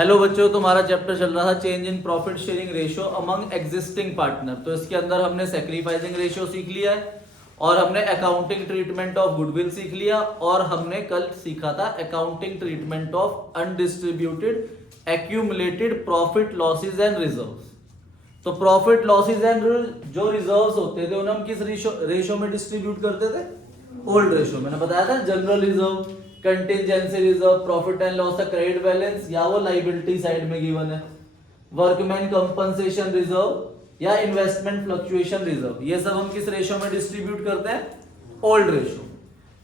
Hello बच्चों, तुम्हारा chapter चल रहा था change in profit sharing ratio among existing partner. तो इसके अंदर हमने सैक्रिफाइसिंग रेशियो सीख लिया है और हमने अकाउंटिंग ट्रीटमेंट ऑफ गुडविल सीख लिया और हमने कल सीखा था accounting treatment of undistributed accumulated profit losses and reserves. तो प्रॉफिट लॉसेज एंड जो रिजर्व्स होते थे उन्हें हम किस रेशियो में डिस्ट्रीब्यूट करते थे? Old ratio. मैंने बताया था general reserve, contingency reserve, profit and loss का क्रेडिट बैलेंस या वो लाइबिलिटी साइड में गिवन है, वर्कमैन कंपनसेशन रिजर्व या इन्वेस्टमेंट फ्लक्चुएशन रिजर्व, ये सब हम किस रेशियो में डिस्ट्रीब्यूट करते हैं? Old ratio.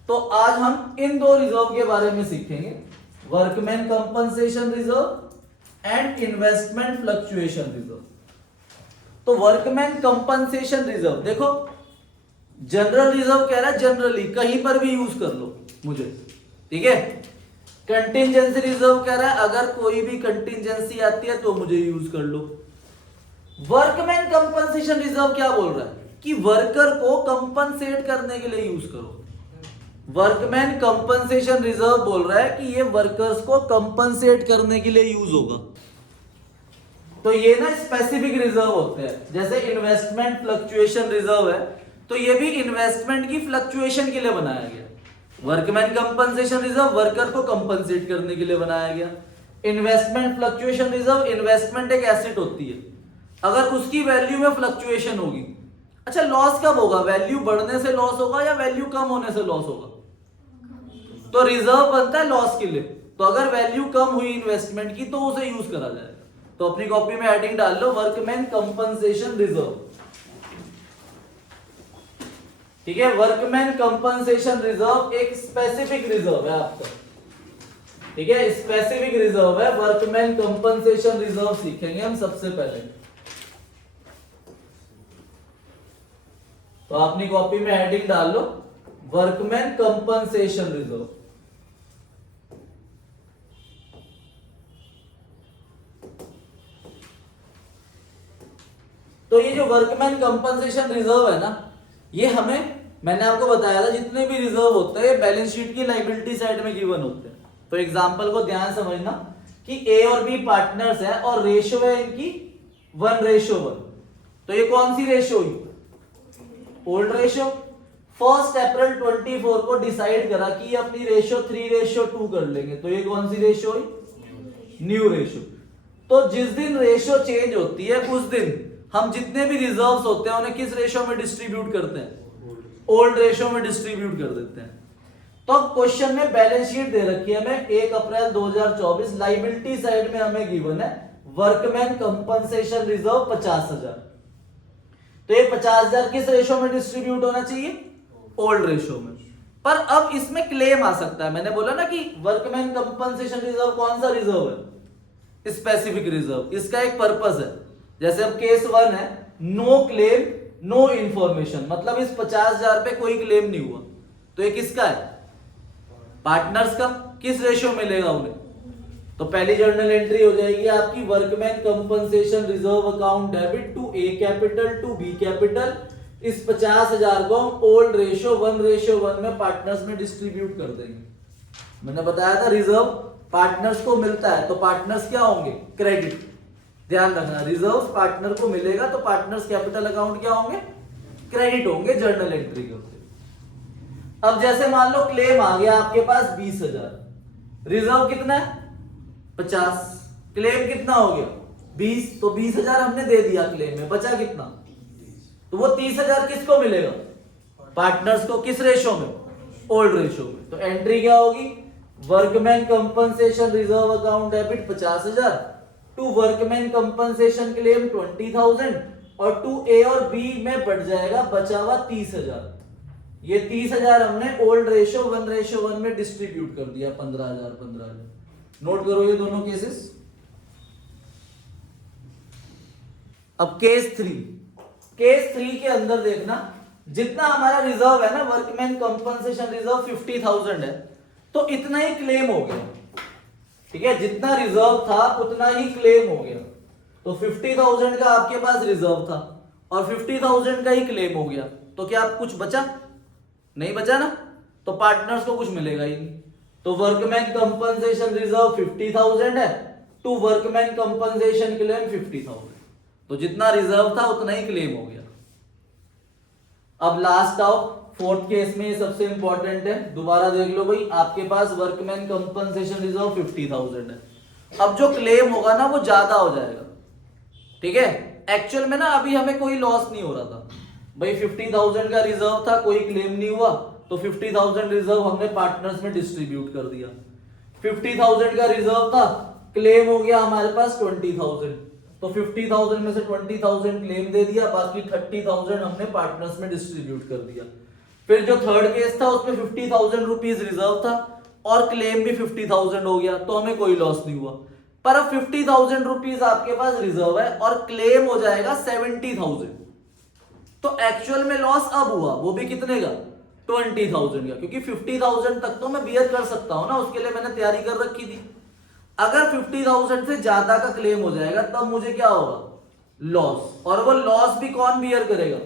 तो आज हम इन दो रिजर्व के बारे में सीखेंगे, workman compensation reserve and investment fluctuation reserve. तो वर्कमैन कंपनसेशन रिजर्व देखो, जनरल रिजर्व कह रहा है जनरली कहीं पर भी यूज कर लो मुझे, ठीक है। कंटिजेंसी रिजर्व कह रहा है अगर कोई भी कंटिजेंसी आती है तो मुझे यूज कर लो। वर्कमैन कंपनसेशन रिजर्व क्या बोल रहा है कि वर्कर को कंपनसेट करने के लिए यूज करो। वर्कमैन कंपनसेशन रिजर्व बोल रहा है कि ये वर्कर्स को कंपनसेट करने के लिए यूज होगा। तो ये ना स्पेसिफिक रिजर्व होते हैं, जैसे इन्वेस्टमेंट फ्लक्चुएशन रिजर्व है तो ये भी इन्वेस्टमेंट की फ्लक्चुएशन के लिए बनाया गया। वर्कमैन कंपनसेशन रिजर्व वर्कर को कंपनसेट करने के लिए बनाया गया। इन्वेस्टमेंट फ्लक्चुएशन रिजर्व, इन्वेस्टमेंट एक एसेट होती है, अगर उसकी वैल्यू में फ्लक्चुएशन होगी। अच्छा, लॉस कब होगा? वैल्यू बढ़ने से लॉस होगा या वैल्यू कम होने से लॉस होगा? तो रिजर्व बनता है लॉस के लिए, तो अगर वैल्यू कम हुई इन्वेस्टमेंट की तो उसे यूज करा जाएगा। तो अपनी कॉपी में हेडिंग डाल लो वर्कमैन कंपनसेशन रिजर्व, ठीक है। वर्कमैन कंपनसेशन रिजर्व एक स्पेसिफिक रिजर्व है आपका, ठीक है, स्पेसिफिक रिजर्व है। वर्कमैन कंपनसेशन रिजर्व सीखेंगे हम सबसे पहले। तो अपनी कॉपी में हेडिंग डाल लो वर्कमैन कंपनसेशन रिजर्व। तो ये जो वर्कमैन कंपनसेशन रिजर्व है ना, ये हमें, मैंने आपको बताया था जितने भी रिजर्व होते हैं बैलेंस शीट की लाइबिलिटी साइड में गिवन होते हैं। तो एग्जांपल को ध्यान समझना कि ए और बी पार्टनर्स हैं और रेशियो है इनकी 1:1। तो ये कौन सी रेशियो हुई? Old ratio. 1 अप्रैल 24 को डिसाइड करा कि अपनी रेशियो 3:2 कर लेंगे, तो ये कौन सी रेशियो हुई? New ratio. तो जिस दिन रेशियो चेंज होती है उस दिन हम जितने भी रिजर्व्स होते हैं उन्हें किस रेशियो में डिस्ट्रीब्यूट करते हैं? ओल्ड रेशियो में डिस्ट्रीब्यूट कर देते हैं। तो अब क्वेश्चन में बैलेंस शीट दे रखी है हमें 1 अप्रैल 2024, लाइबिलिटी साइड में हमें गिवन है वर्कमैन कंपनसेशन रिजर्व 50,000। तो ये 50,000 किस रेशियो में डिस्ट्रीब्यूट होना चाहिए? ओल्ड रेशियो में। पर अब इसमें क्लेम आ सकता है, मैंने बोला ना कि वर्कमैन कंपनसेशन रिजर्व कौन सा रिजर्व है? Specific reserve. इसका एक पर्पस है, जैसे अब केस 1 है, नो क्लेम नो इंफॉर्मेशन, मतलब इस 50,000 पे कोई क्लेम नहीं हुआ। तो ये किसका है? पार्टनर्स का। किस रेशियो मिलेगा उन्हें? तो पहली जर्नल एंट्री हो जाएगी आपकी workman compensation reserve account debit to A capital to B capital. इस 50,000 को हम ओल्ड रेशियो 1:1 में पार्टनर्स में डिस्ट्रीब्यूट कर देंगे। मैंने बताया था रिजर्व पार्टनर्स को मिलता है, तो पार्टनर्स क्या होंगे? क्रेडिट। ध्यान रखना, रिजर्व पार्टनर को मिलेगा तो पार्टनर्स कैपिटल अकाउंट क्या होंगे? क्रेडिट होंगे जर्नल एंट्री के ऊपर। अब जैसे मान लो क्लेम आ गया आपके पास 20,000, रिजर्व कितना है? 50, क्लेम कितना हो गया? 20, तो 20,000 हमने दे दिया क्लेम में, बचा कितना? तो वो 30,000 किसको मिलेगा? पार्टनर्स को। किस रेशियो में? ओल्ड रेशियो में। तो एंट्री क्या होगी? Workman compensation reserve account debit 50,000 to workman compensation claim 20,000 और टू ए और बी में बढ़ जाएगा बचा हुआ 30,000। ये 30,000 हमने ओल्ड रेशियो 1:1 में डिस्ट्रीब्यूट कर दिया 15,000। नोट करो ये दोनों केसेस। अब केस 3, केस 3 के अंदर देखना, जितना हमारा रिजर्व है ना वर्कमैन कंपनसेशन रिजर्व 50,000 है, तो इतना ही क्लेम हो गया, ठीक है। जितना रिजर्व था उतना ही क्लेम हो गया। तो 50,000 का आपके पास रिजर्व था और 50,000 का ही क्लेम हो गया, तो क्या कुछ बचा? नहीं बचा ना, तो पार्टनर्स को कुछ मिलेगा ही नहीं। तो वर्कमैन कंपनसेशन रिजर्व 50,000 है, टू वर्कमैन कंपनसेशन क्लेम 50,000। तो जितना रिजर्व था उतना ही क्लेम हो गया। अब लास्ट आओ, फोर्थ केस में ये सबसे इंपॉर्टेंट है, दोबारा देख लो भाई, आपके पास वर्कमैन कंपनसेशन रिजर्व 50,000 है। अब जो क्लेम होगा ना वो ज्यादा हो जाएगा, ठीक है। एक्चुअल में ना अभी हमें कोई लॉस नहीं हो रहा था भाई, 50,000 का रिजर्व था, कोई क्लेम नहीं हुआ, तो 50,000 रिजर्व हमने पार्टनर्स में डिस्ट्रीब्यूट कर दिया। 50,000 का रिजर्व था, क्लेम हो गया हमारे पास 20,000, तो 50,000 में से 20,000 क्लेम दे दिया, बाकी 30,000 हमने पार्टनर्स में डिस्ट्रीब्यूट कर दिया। फिर जो थर्ड केस था उसमें 50,000 रुपीज रिजर्व था और क्लेम भी 50,000 हो गया, तो हमें कोई लॉस नहीं हुआ। पर अब 50,000 रुपीज आपके पास रिजर्व है और क्लेम हो जाएगा 70,000, तो एक्चुअल में लॉस अब हुआ, वो भी कितने का, 20,000 का, क्योंकि 50,000 तक तो मैं बियर कर सकता हूं ना, उसके लिए मैंने तैयारी कर रखी थी। अगर 50,000 से ज्यादा का क्लेम हो जाएगा तब मुझे क्या होगा, लॉस, और वो लॉस भी कौन बियर करेगा,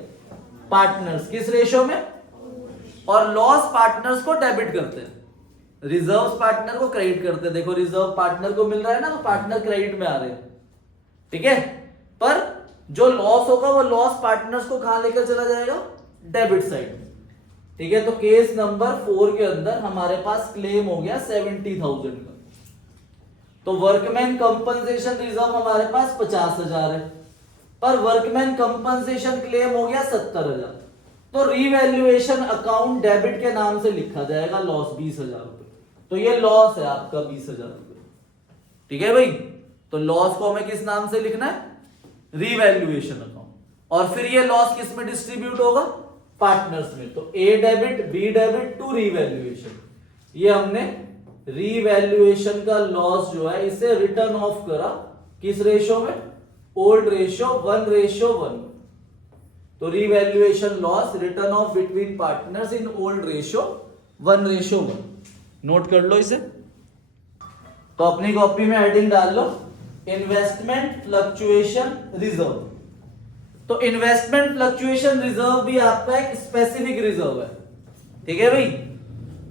पार्टनर्स। किस रेशो में, और लॉस पार्टनर्स को डेबिट करते हैं, रिजर्व पार्टनर को क्रेडिट करते हैं। देखो रिजर्व पार्टनर को मिल रहा है ना, तो पार्टनर क्रेडिट में आ रहे हैं, ठीक है। पर जो लॉस होगा वो लॉस पार्टनर्स को कहां लेकर चला जाएगा, डेबिट साइड में, ठीक है। तो केस नंबर 4 के अंदर हमारे पास क्लेम हो गया 70,000 का, तो वर्कमैन कंपनसेशन रिजर्व हमारे पास 50,000 है, पर वर्कमैन कंपनसेशन क्लेम हो गया 70,000, तो रीवैल्यूएशन अकाउंट डेबिट के नाम से लिखा जाएगा लॉस 20,000 रुपए। तो ये लॉस है आपका 20,000 रुपए, ठीक है भाई। तो लॉस को हमें किस नाम से लिखना है, रीवैल्यूएशन अकाउंट, और फिर ये लॉस किस में डिस्ट्रीब्यूट होगा, पार्टनर्स में। तो A debit B debit to revaluation, ये हमने रीवैल्यूएशन का लॉस जो है इसे रिटर्न ऑफ करा, किस रेशो में, ओल्ड रेशो 1:1। तो revaluation loss return of between partners in old ratio 1:1। Note कर लो इसे। तो अपनी कॉपी में हेडिंग डाल लो, इन्वेस्टमेंट फ्लक्चुएशन रिजर्व। तो इन्वेस्टमेंट फ्लक्चुएशन रिजर्व भी आपका एक स्पेसिफिक रिजर्व है, ठीक है भाई।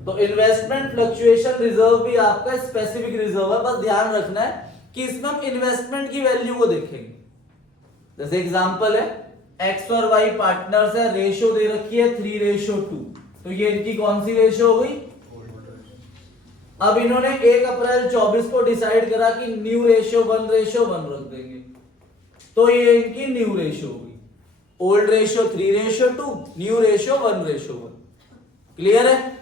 तो इन्वेस्टमेंट फ्लक्चुएशन रिजर्व भी आपका स्पेसिफिक रिजर्व है, बस ध्यान रखना है कि इसमें हम इन्वेस्टमेंट की वैल्यू को देखेंगे। जैसे एग्जांपल है, एक्स और वाई पार्टनर्स है, रेशो दे रखी है 3:2, तो ये इनकी कौन सी रेशो हो गई। अब इन्होंने 1 अप्रैल 24 को डिसाइड करा कि न्यू रेशो 1:1 रख देंगे, तो ये इनकी न्यू रेशो होगी। Old ratio 3:2, new ratio 1:1। Clear है।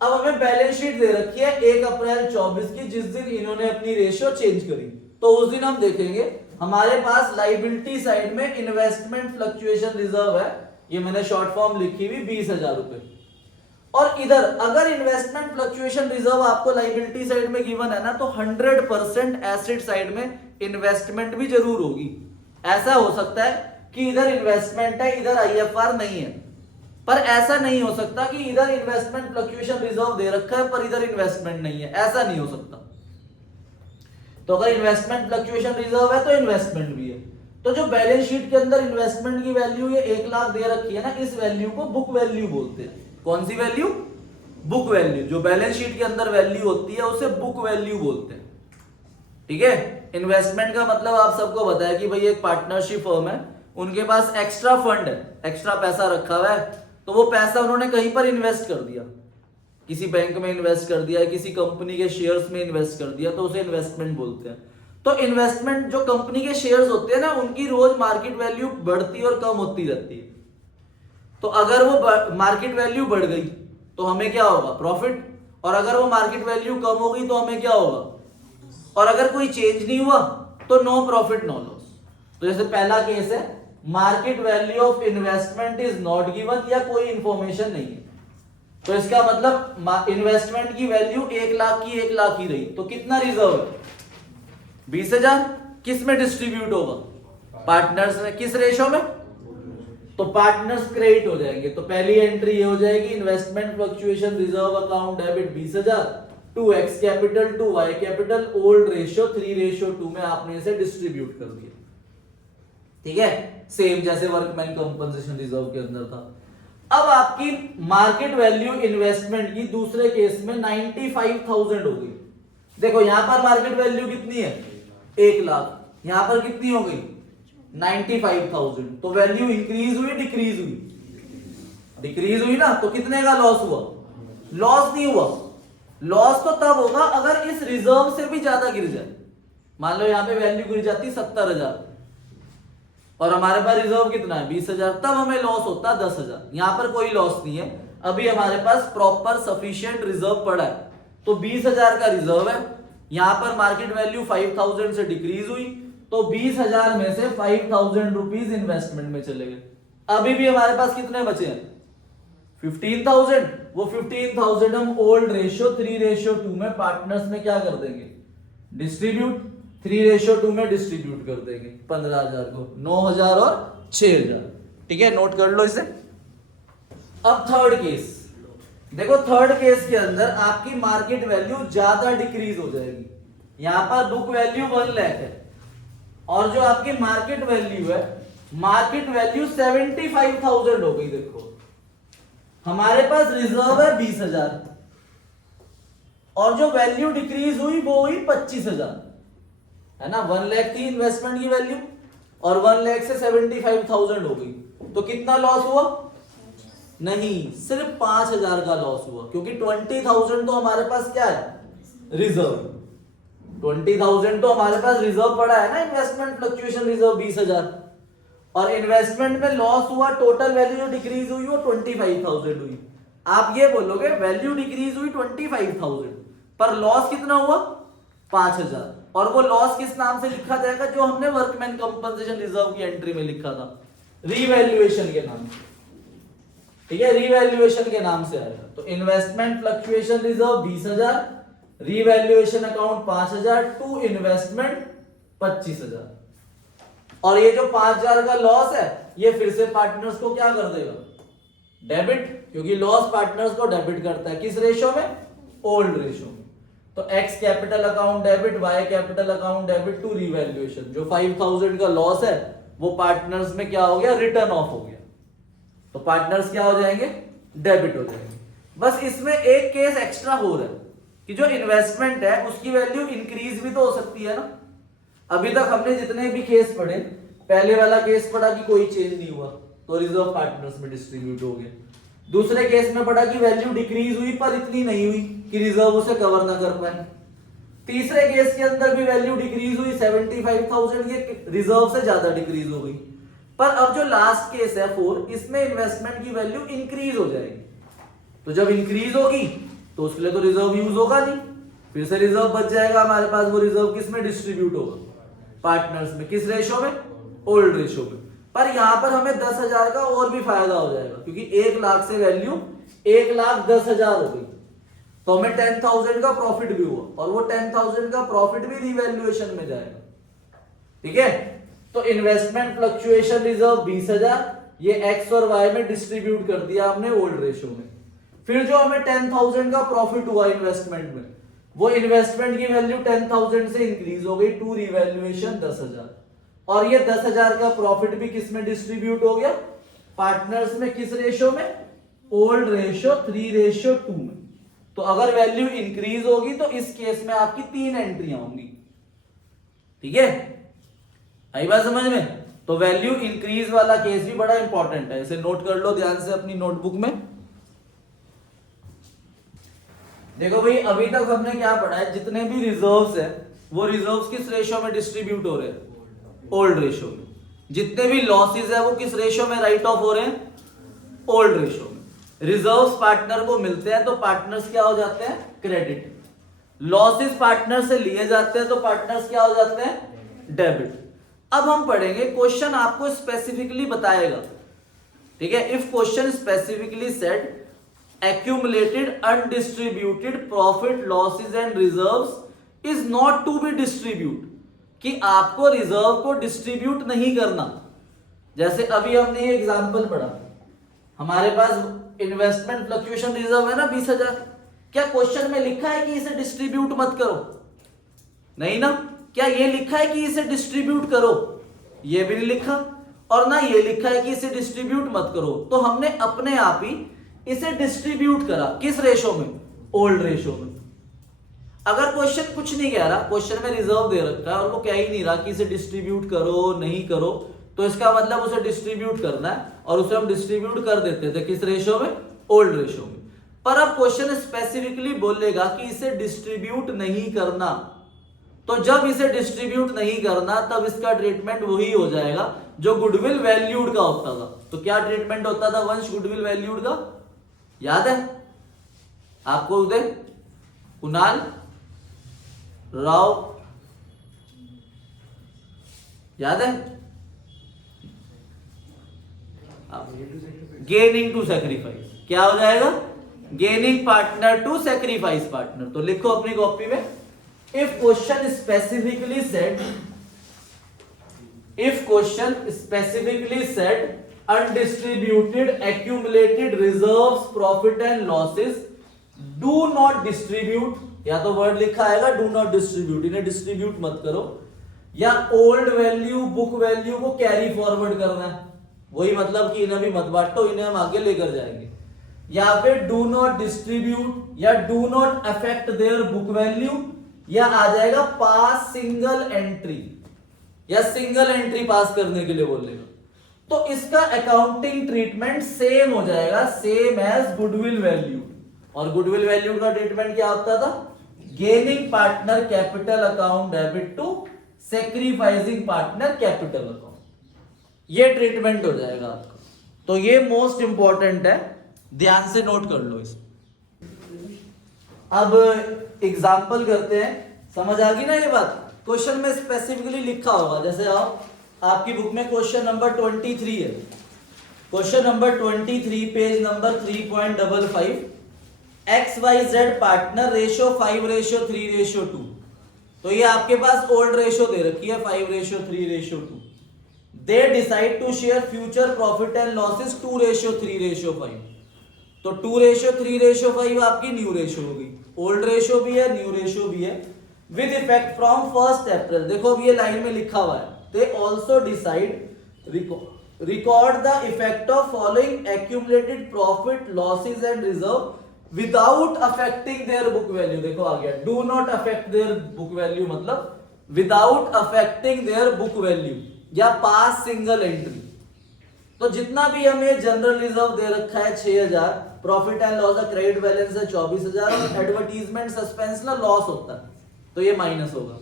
अब हमें बैलेंस शीट दे रखी है 1 अप्रैल 24 की, जिस दिन इन्होंने अपनी रेशो चेंज करी, तो उस दिन हम देखेंगे हमारे पास लाइबिलिटी साइड में इन्वेस्टमेंट फ्लक्चुएशन रिजर्व है, ये मैंने शॉर्ट फॉर्म लिखी हुई 20,000 रुपए। और इधर अगर इन्वेस्टमेंट फ्लक्चुएशन रिजर्व आपको लाइबिलिटी साइड में गिवन है ना, तो 100% एसेट साइड में इन्वेस्टमेंट भी जरूर होगी। ऐसा हो सकता है कि इधर इन्वेस्टमेंट है, इधर आईएफआर नहीं है, पर ऐसा नहीं हो सकता कि इधर इन्वेस्टमेंट फ्लक्चुएशन रिजर्व दे रखा है पर इधर इन्वेस्टमेंट नहीं है, ऐसा नहीं हो सकता। तो अगर इन्वेस्टमेंट फ्लक्चुएशन रिजर्व है तो इन्वेस्टमेंट भी है। तो जो बैलेंस शीट के अंदर इन्वेस्टमेंट की वैल्यू ये 1 लाख दे रखी है ना, इस वैल्यू को बुक वैल्यू बोलते हैं। कौन सी वैल्यू, बुक वैल्यू। जो बैलेंस शीट के अंदर वैल्यू होती है उसे बुक वैल्यू बोलते हैं, ठीक है। इन्वेस्टमेंट का मतलब आप सबको बताया कि भाई एक पार्टनरशिप फर्म है, उनके पास एक्स्ट्रा फंड है, एक्स्ट्रा पैसा रखा हुआ है, तो वो पैसा उन्होंने कहीं पर इन्वेस्ट कर दिया, किसी बैंक में इन्वेस्ट कर दिया, किसी कंपनी के शेयर्स में इन्वेस्ट कर दिया, तो उसे इन्वेस्टमेंट बोलते हैं। तो इन्वेस्टमेंट जो कंपनी के शेयर्स होते हैं ना, उनकी रोज मार्केट वैल्यू बढ़ती और कम होती रहती है। तो अगर वो मार्केट वैल्यू बढ़ गई तो हमें क्या होगा, प्रॉफिट, और अगर वो मार्केट वैल्यू कम हो गई तो हमें क्या होगा, और अगर कोई चेंज नहीं हुआ तो नो प्रॉफिट नो लॉस। तो जैसे पहला केस है, market value of investment is not given, या कोई इंफॉर्मेशन नहीं है, तो इसका मतलब इन्वेस्टमेंट की वैल्यू 1 लाख की 1 लाख ही रही, तो कितना रिजर्व है, 20,000। किस में डिस्ट्रीब्यूट होगा, पार्टनर्स में। किस रेशो में, तो पार्टनर्स क्रेडिट हो जाएंगे। तो पहली एंट्री ये हो जाएगी, investment fluctuation reserve account debit 20,000 to X capital to Y capital, old ratio 3:2 में आपने इसे डिस्ट्रीब्यूट कर दिया, ठीक है। सेम जैसे वर्कमैन कंपनसेशन रिजर्व के अंदर था। अब आपकी मार्केट वैल्यू इन्वेस्टमेंट की दूसरे केस में 95,000 हो गई। देखो यहां पर मार्केट वैल्यू कितनी है, 1 लाख, यहां पर कितनी हो गई 95,000। तो वैल्यू इंक्रीज हुई डिक्रीज हुई? डिक्रीज हुई ना, तो कितने का लॉस हुआ? लॉस नहीं हुआ। लॉस तो तब होगा अगर इस रिजर्व से भी ज्यादा गिर जाए। मान लो यहां पे वैल्यू गिर जाती 70,000 और हमारे पास रिजर्व कितना है 20,000, तब हमें लॉस होता 10,000। यहां पर कोई लॉस नहीं है, अभी हमारे पास प्रॉपर सफिशिएंट रिजर्व पड़ा है। तो 20,000 का रिजर्व है, यहां पर मार्केट वैल्यू 5,000 से डिक्रीज हुई, तो 20,000 में से 5,000 रुपीज इन्वेस्टमेंट में चले गए। अभी भी हमारे पास कितने बचे हैं 15,000। वो 15,000 हम ओल्ड रेशियो 3:2 में पार्टनर्स में क्या कर देंगे डिस्ट्रीब्यूट, 3:2 में डिस्ट्रीब्यूट कर देंगे 15,000 को, 9,000 और 6,000। ठीक है, नोट कर लो इसे। अब थर्ड केस देखो, थर्ड केस के अंदर आपकी मार्केट वैल्यू ज्यादा डिक्रीज हो जाएगी। यहां पर बुक वैल्यू 1 लाख है और जो आपकी मार्केट वैल्यू है, मार्केट वैल्यू 75,000 हो गई। देखो हमारे पास रिजर्व है 20,000 और जो वैल्यू डिक्रीज हुई वो हुई 25,000, है ना। 1 लाख थी इन्वेस्टमेंट की वैल्यू और 1 लाख से 75,000 हो गई, तो कितना लॉस हुआ? नहीं, सिर्फ 5,000 का लॉस हुआ, क्योंकि 20,000 तो हमारे पास क्या है रिजर्व। 20,000 तो हमारे पास रिजर्व पड़ा है ना, इन्वेस्टमेंट फ्लक्चुएशन रिजर्व 20,000, और इन्वेस्टमेंट में लॉस हुआ, टोटल वैल्यू जो डिक्रीज हुई वो 25,000 हुई। आप ये बोलोगे वैल्यू डिक्रीज हुई 25,000 पर लॉस कितना हुआ 5,000, और वो लॉस किस नाम से लिखा जाएगा जो हमने वर्कमैन कंपनसेशन रिजर्व की एंट्री में लिखा था, रीवैल्यूएशन के नाम से। ठीक है, रीवैल्यूएशन के नाम से आएगा। तो investment fluctuation reserve 20,000, revaluation account 5,000 to investment 25,000। और ये जो 5,000 का लॉस है ये फिर से पार्टनर्स को क्या कर देगा डेबिट, क्योंकि लॉस पार्टनर्स को डेबिट करता है किस रेशो में, ओल्ड रेशो में। तो X capital account debit, Y capital account debit to revaluation. जो 5,000 का लॉस है वो पार्टनर्स में क्या हो गया, रिटर्न ऑफ हो गया, तो पार्टनर्स क्या हो जाएंगे, डेबिट हो जाएंगे। बस इसमें एक केस एक्स्ट्रा हो रहा है कि जो इन्वेस्टमेंट है उसकी वैल्यू इंक्रीज भी तो हो सकती है ना। अभी तक हमने जितने भी केस पढ़े, पहले वाला केस पढ़ा कि कोई चेंज नहीं हुआ तो रिजर्व पार्टनर्स में डिस्ट्रीब्यूट हो गया। दूसरे केस में पढ़ा कि वैल्यू डिक्रीज हुई पर इतनी नहीं हुई कि रिजर्व उसे कवर ना कर पाए। तीसरे केस के अंदर भी वैल्यू डिक्रीज हुई 75,000, ये रिजर्व से ज्यादा डिक्रीज हो गई। पर अब जो लास्ट केस है 4, इसमें इन्वेस्टमेंट की वैल्यू इंक्रीज हो जाएगी। तो जब इंक्रीज होगी तो उसके लिए तो रिजर्व यूज होगा नहीं, फिर से रिजर्व बच जाएगा हमारे पास। वो रिजर्व किस में डिस्ट्रीब्यूट होगा, पार्टनर्स में। किस रेशो में, ओल्ड रेशो में। पर यहां पर हमें 10,000 का और भी फायदा हो जाएगा, क्योंकि 1 लाख से वैल्यू 1,10,000 हो गई, तो हमें 10,000 का प्रॉफिट भी हुआ, और वो 10,000 का प्रॉफिट भी रिवैल्यूएशन में जाएगा। ठीक है, तो इन्वेस्टमेंट फ्लक्चुएशन रिजर्व 20,000, ये एक्स और वाई में डिस्ट्रीब्यूट कर दिया हमने ओल्ड रेशो में। फिर जो हमें 10,000 का प्रॉफिट हुआ इन्वेस्टमेंट में, वो इन्वेस्टमेंट की वैल्यू 10,000 से इंक्रीज हो गई टू रिवैल्यूएशन 10,000, और ये 10,000 का प्रॉफिट भी किस में डिस्ट्रीब्यूट हो गया, पार्टनर्स में। किस रेशो में, ओल्ड रेशो 3:2 में। तो अगर वैल्यू इंक्रीज होगी तो इस केस में आपकी 3 एंट्रियां होंगी। ठीक है, आई बात समझ में। तो वैल्यू इंक्रीज वाला केस भी बड़ा इंपॉर्टेंट है, इसे नोट कर लो ध्यान से अपनी नोटबुक में। देखो भाई, अभी तक हमने क्या पढ़ा है, जितने भी रिजर्व्स है वो रिजर्व्स किस रेशो में डिस्ट्रीब्यूट हो रहे हैं, ओल्ड रेशो में। जितने भी लॉसेस है वो किस रेशो में राइट ऑफ हो रहे हैं, ओल्ड रेशो में। रिजर्व्स पार्टनर को मिलते हैं तो पार्टनर्स क्या हो जाते हैं, क्रेडिट। लॉसेस पार्टनर से लिए जाते हैं तो पार्टनर्स क्या हो जाते हैं, डेबिट। अब हम पढ़ेंगे, क्वेश्चन आपको स्पेसिफिकली बताएगा। ठीक है, if question specifically said accumulated undistributed profit losses and reserves is not to be distribute, कि आपको रिजर्व को डिस्ट्रीब्यूट नहीं करना। जैसे अभी हमने ये एग्जांपल पढ़ा, हमारे पास इन्वेस्टमेंट फ्लक्चुएशन रिजर्व है ना 20,000, क्या क्वेश्चन में लिखा है कि इसे डिस्ट्रीब्यूट मत करो, नहीं ना। क्या ये लिखा है कि इसे डिस्ट्रीब्यूट करो, ये भी नहीं लिखा, और ना ये लिखा है कि इसे डिस्ट्रीब्यूट मत करो। तो हमने अपने आप ही इसे डिस्ट्रीब्यूट करा, किस रेशो में, ओल्ड रेशो में। अगर क्वेश्चन कुछ नहीं कह रहा, क्वेश्चन में रिजर्व दे रखा है और वो कह ही नहीं रहा कि इसे डिस्ट्रीब्यूट करो नहीं करो, तो इसका मतलब उसे डिस्ट्रीब्यूट करना है और उसे हम डिस्ट्रीब्यूट कर देते थे किस रेशो में, ओल्ड रेशो में। पर अब क्वेश्चन स्पेसिफिकली बोलेगा कि इसे डिस्ट्रीब्यूट नहीं करना, तो जब इसे डिस्ट्रीब्यूट नहीं करना तब इसका ट्रीटमेंट वही हो जाएगा जो गुडविल वैल्यूड का होता था। तो क्या ट्रीटमेंट होता था वंश गुडविल वैल्यूड का, याद है आपको? उदय, कुणाल, राव, याद है? गेनिंग टू सैक्रिफाइस, क्या हो जाएगा? Gaining partner to sacrifice partner. तो लिखो अपनी कॉपी में, if question specifically said, if question specifically said undistributed accumulated reserves profit and losses do not distribute, या तो वर्ड लिखा आएगा do not distribute, इन्हें डिस्ट्रीब्यूट मत करो, या ओल्ड वैल्यू बुक वैल्यू को कैरी फॉरवर्ड करना है, वही मतलब कि इन्हें भी मत बांटो, इन्हें हम आगे लेकर जाएंगे, या फिर डू नॉट डिस्ट्रीब्यूट या do not affect their book value, या आ जाएगा पास सिंगल एंट्री, या सिंगल एंट्री पास करने के लिए बोलेगा। तो इसका अकाउंटिंग ट्रीटमेंट सेम हो जाएगा, सेम एज गुडविल वैल्यू। और गुडविल वैल्यू का ट्रीटमेंट क्या होता था? Gaining partner capital account debit to sacrificing partner capital account, ये ट्रीटमेंट हो जाएगा आपका। तो ये मोस्ट इंपॉर्टेंट है, ध्यान से नोट कर लो इस। अब एग्जाम्पल करते हैं, समझ आ गई ना ये बात? क्वेश्चन में स्पेसिफिकली लिखा होगा, जैसे आपकी बुक में क्वेश्चन नंबर 23 है, question number 23 page number 3.55, XYZ partner ratio 5:3:2। तो ये आपके पास ओल्ड रेशो दे रखी है 5:3:2। They decide to share future profit and losses 2:3:5। तो 2:3:5 आपकी न्यू रेशो होगी, ओल्ड रेशो भी है न्यू रेशो भी है, विद इफेक्ट फ्रॉम 1 अप्रैल। देखो अब ये लाइन में लिखा हुआ है, they also decide record the effect of following accumulated profit losses and reserve without affecting their book value. देखो आ गया, do not affect their book value मतलब without affecting their book value या पास सिंगल एंट्री। तो जितना भी हमें जनरल रिजर्व दे रखा है 6000, प्रॉफिट एंड लॉस का क्रेडिट बैलेंस है 24000 और एडवर्टीजमेंट सस्पेंस ना लॉस होता है, तो ये माइनस होगा।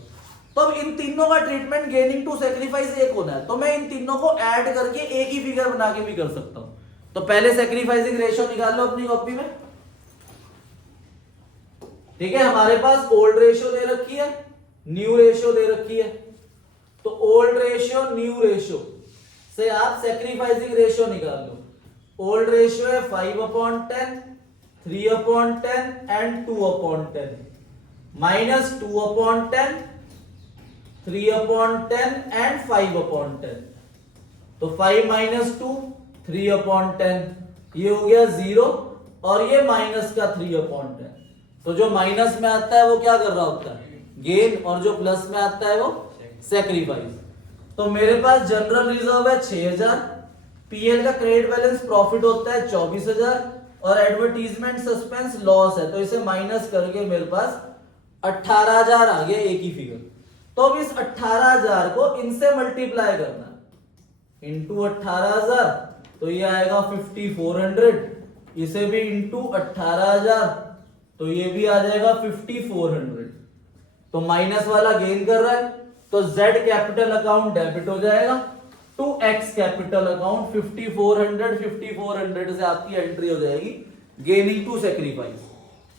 तो अब इन तीनों का ट्रीटमेंट गेनिंग टू सैक्रिफाइस एक होना है, तो मैं इन तीनों को ऐड करके एक ही फिगर बना के भी कर सकता हूं। तो पहले सैक्रिफाइसिंग रेशो निकाल लो अपनी कॉपी में, ठीक है? हमारे पास ओल्ड रेशो दे रखी है, न्यू रेशो दे रखी है, तो ओल्ड रेशो न्यू रेशो से आप सैक्रिफाइसिंग रेशो निकाल लो। ओल्ड रेशो है 5/10, 3/10 एंड 2/10, माइनस 2/10, 3/10 एंड 5/10। तो 5 - 2 3/10, ये हो गया 0 और ये माइनस का 3/10। तो जो माइनस में आता है वो क्या कर रहा होता है? गेन, और जो प्लस में आता है वो सैक्रिफाइस। तो मेरे पास जनरल रिजर्व है 6000, पीएल का क्रेडिट बैलेंस प्रॉफिट होता है 24000 और एडवर्टीजमेंट सस्पेंस लॉस है, तो इसे माइनस करके मेरे पास 18000 आ गया, एक ही फिगर। तो अब इस 18000 को इनसे मल्टीप्लाई करना, इंटू 18000, तो ये आएगा 5400, इसे भी इंटू 18000, तो ये भी आ जाएगा 5400। तो माइनस वाला गेन कर रहा है, तो Z कैपिटल अकाउंट डेबिट हो जाएगा टू X कैपिटल अकाउंट 5400 से आपकी एंट्री हो जाएगी गेनिंग टू सैक्रिफाइस,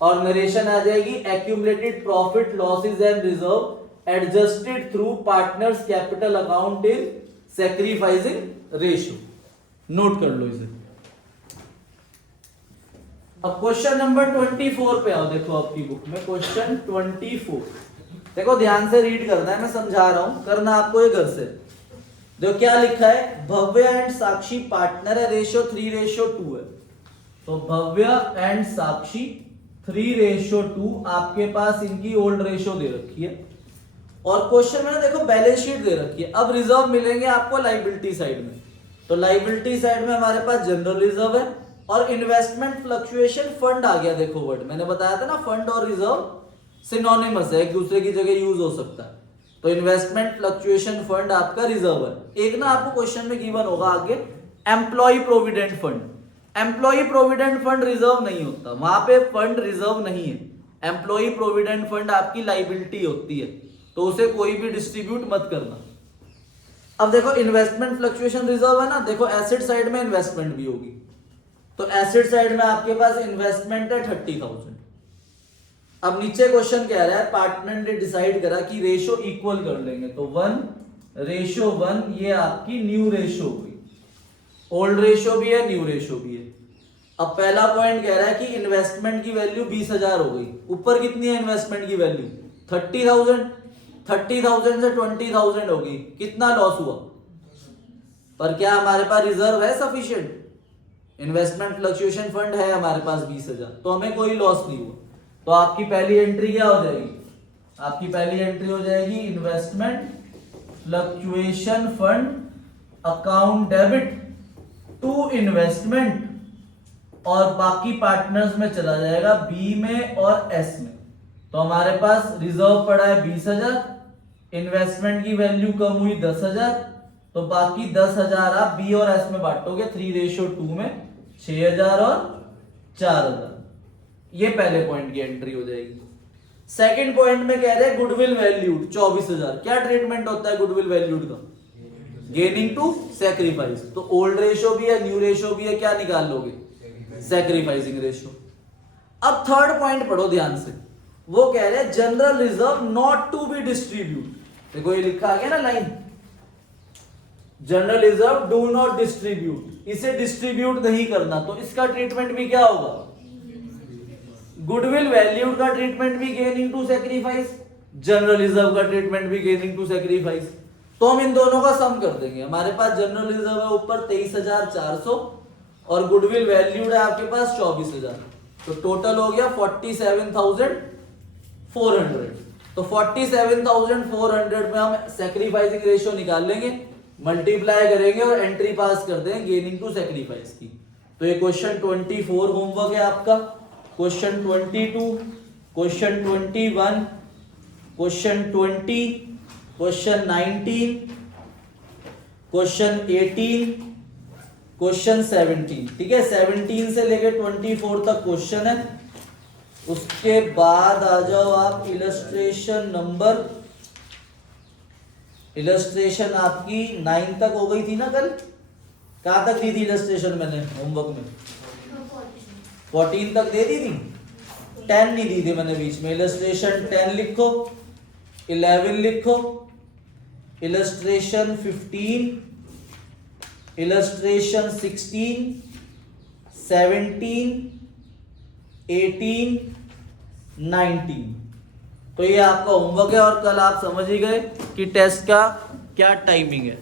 और नरेशन आ जाएगी accumulated profit losses and reserve adjusted through partners capital account in sacrificing ratio. Note कर लो इसे। अब क्वेश्चन नंबर 24 पे आओ। देखो आपकी बुक में क्वेश्चन 24, देखो ध्यान से रीड करना है, मैं समझा रहा हूं, करना आपको ये घर से। देखो क्या लिखा है, भव्य एंड साक्षी पार्टनर है, रेशियो 3:2 है। तो भव्य एंड साक्षी 3:2 आपके पास इनकी ओल्ड रेशियो दे रखी है, और क्वेश्चन में ना देखो बैलेंस शीट दे रखी है। अब रिजर्व मिलेंगे आपको लाइबिलिटी साइड में, तो लाइबिलिटी साइड में हमारे पास जनरल रिजर्व है और इन्वेस्टमेंट फ्लक्चुएशन फंड आ गया। देखो वर्ड मैंने बताया था ना, फंड और रिजर्व सिनोनिमस है, एक दूसरे की जगह यूज हो सकता है। तो इन्वेस्टमेंट फ्लक्चुएशन फंड आपका रिजर्व है। एक ना आपको क्वेश्चन में गिवन होगा आगे employ provident fund. Employ provident fund reserve नहीं होता, वहां पे फंड रिजर्व नहीं है। एम्प्लॉय प्रोविडेंट फंड आपकी लाइबिलिटी होती है, तो उसे कोई भी डिस्ट्रीब्यूट मत करना। अब देखो इन्वेस्टमेंट फ्लक्चुएशन रिजर्व है ना, देखो एसेट साइड में इन्वेस्टमेंट भी होगी, तो एसेट साइड में आपके पास इन्वेस्टमेंट है 30,000। अब नीचे क्वेश्चन कह रहा है पार्टनर ने डिसाइड करा कि रेशो इक्वल कर लेंगे, तो 1:1 ये आपकी न्यू रेशो हो गई। ओल्ड रेशो भी है, न्यू रेशो भी है। अब पहला पॉइंट कह रहा है कि इन्वेस्टमेंट की वैल्यू 20,000 हो गई। ऊपर कितनी है इन्वेस्टमेंट की वैल्यू? 30,000। 30,000 से 20,000 होगी, कितना लॉस हुआ? पर क्या हमारे पास रिजर्व है सफिशिएंट? इन्वेस्टमेंट फ्लक्चुएशन फंड है हमारे पास 20,000, तो हमें कोई लॉस नहीं हुआ। तो आपकी पहली एंट्री क्या हो जाएगी? आपकी पहली एंट्री हो जाएगी investment fluctuation fund account debit to investment, और बाकी पार्टनर्स में चला जाएगा बी में और एस में। तो हमारे पास रिजर्व पड़ा है 20,000, इन्वेस्टमेंट की वैल्यू कम हुई 10,000, तो बाकी 10,000 आप बी और एस में बांटोगे 3:2 में, 6,000 और 4,000। ये पहले पॉइंट की एंट्री हो जाएगी। सेकंड पॉइंट में कह रहे हैं गुडविल वैल्यूड 24,000। क्या ट्रीटमेंट होता है गुडविल वैल्यूड का? Gaining to sacrifice. तो ओल्ड रेशो भी है, न्यू रेशो भी है, क्या निकाल लोगे? Sacrificing ratio. अब थर्ड पॉइंट पढ़ो ध्यान से, वो कह रहे हैं general reserve not to be distribute. देखो ये लिखा आ गया ना line, general reserve do not distribute, इसे डिस्ट्रीब्यूट नहीं करना, तो इसका ट्रीटमेंट भी क्या होगा? गुडविल वैल्यूड का ट्रीटमेंट भी gaining to sacrifice, general reserve का ट्रीटमेंट भी गेनिंग टू सैक्रिफाइस। तो हम इन दोनों का सम कर देंगे। हमारे पास जनरल रिजर्व है ऊपर 23,400 और गुडविल वैल्यूड है आपके पास 24,000, तो टोटल हो गया 47,400। तो 47,400 में हम सैक्रिफाइसिंग रेशियो निकाल लेंगे, मल्टीप्लाई करेंगे और एंट्री पास कर देंगे गेनिंग टू सैक्रिफाइस की। तो ये क्वेश्चन 24 होमवर्क है आपका, question 22, question 21, question 20, question 19, question 18, question 17। ठीक है, 17 से लेकर 24 तक क्वेश्चन है। उसके बाद आ जाओ आप इलस्ट्रेशन नंबर, इलस्ट्रेशन आपकी 9 तक हो गई थी ना कल? कहां तक दी थी इलस्ट्रेशन मैंने होमवर्क में? 14 तक दे दी थी, 10 नहीं दी थी मैंने बीच में। इलस्ट्रेशन 10 लिखो, 11 लिखो, इलस्ट्रेशन 15, इलस्ट्रेशन 16, 17, 18, 19। तो ये आपका होमवर्क है और कल आप समझ ही गए कि टेस्ट का क्या टाइमिंग है।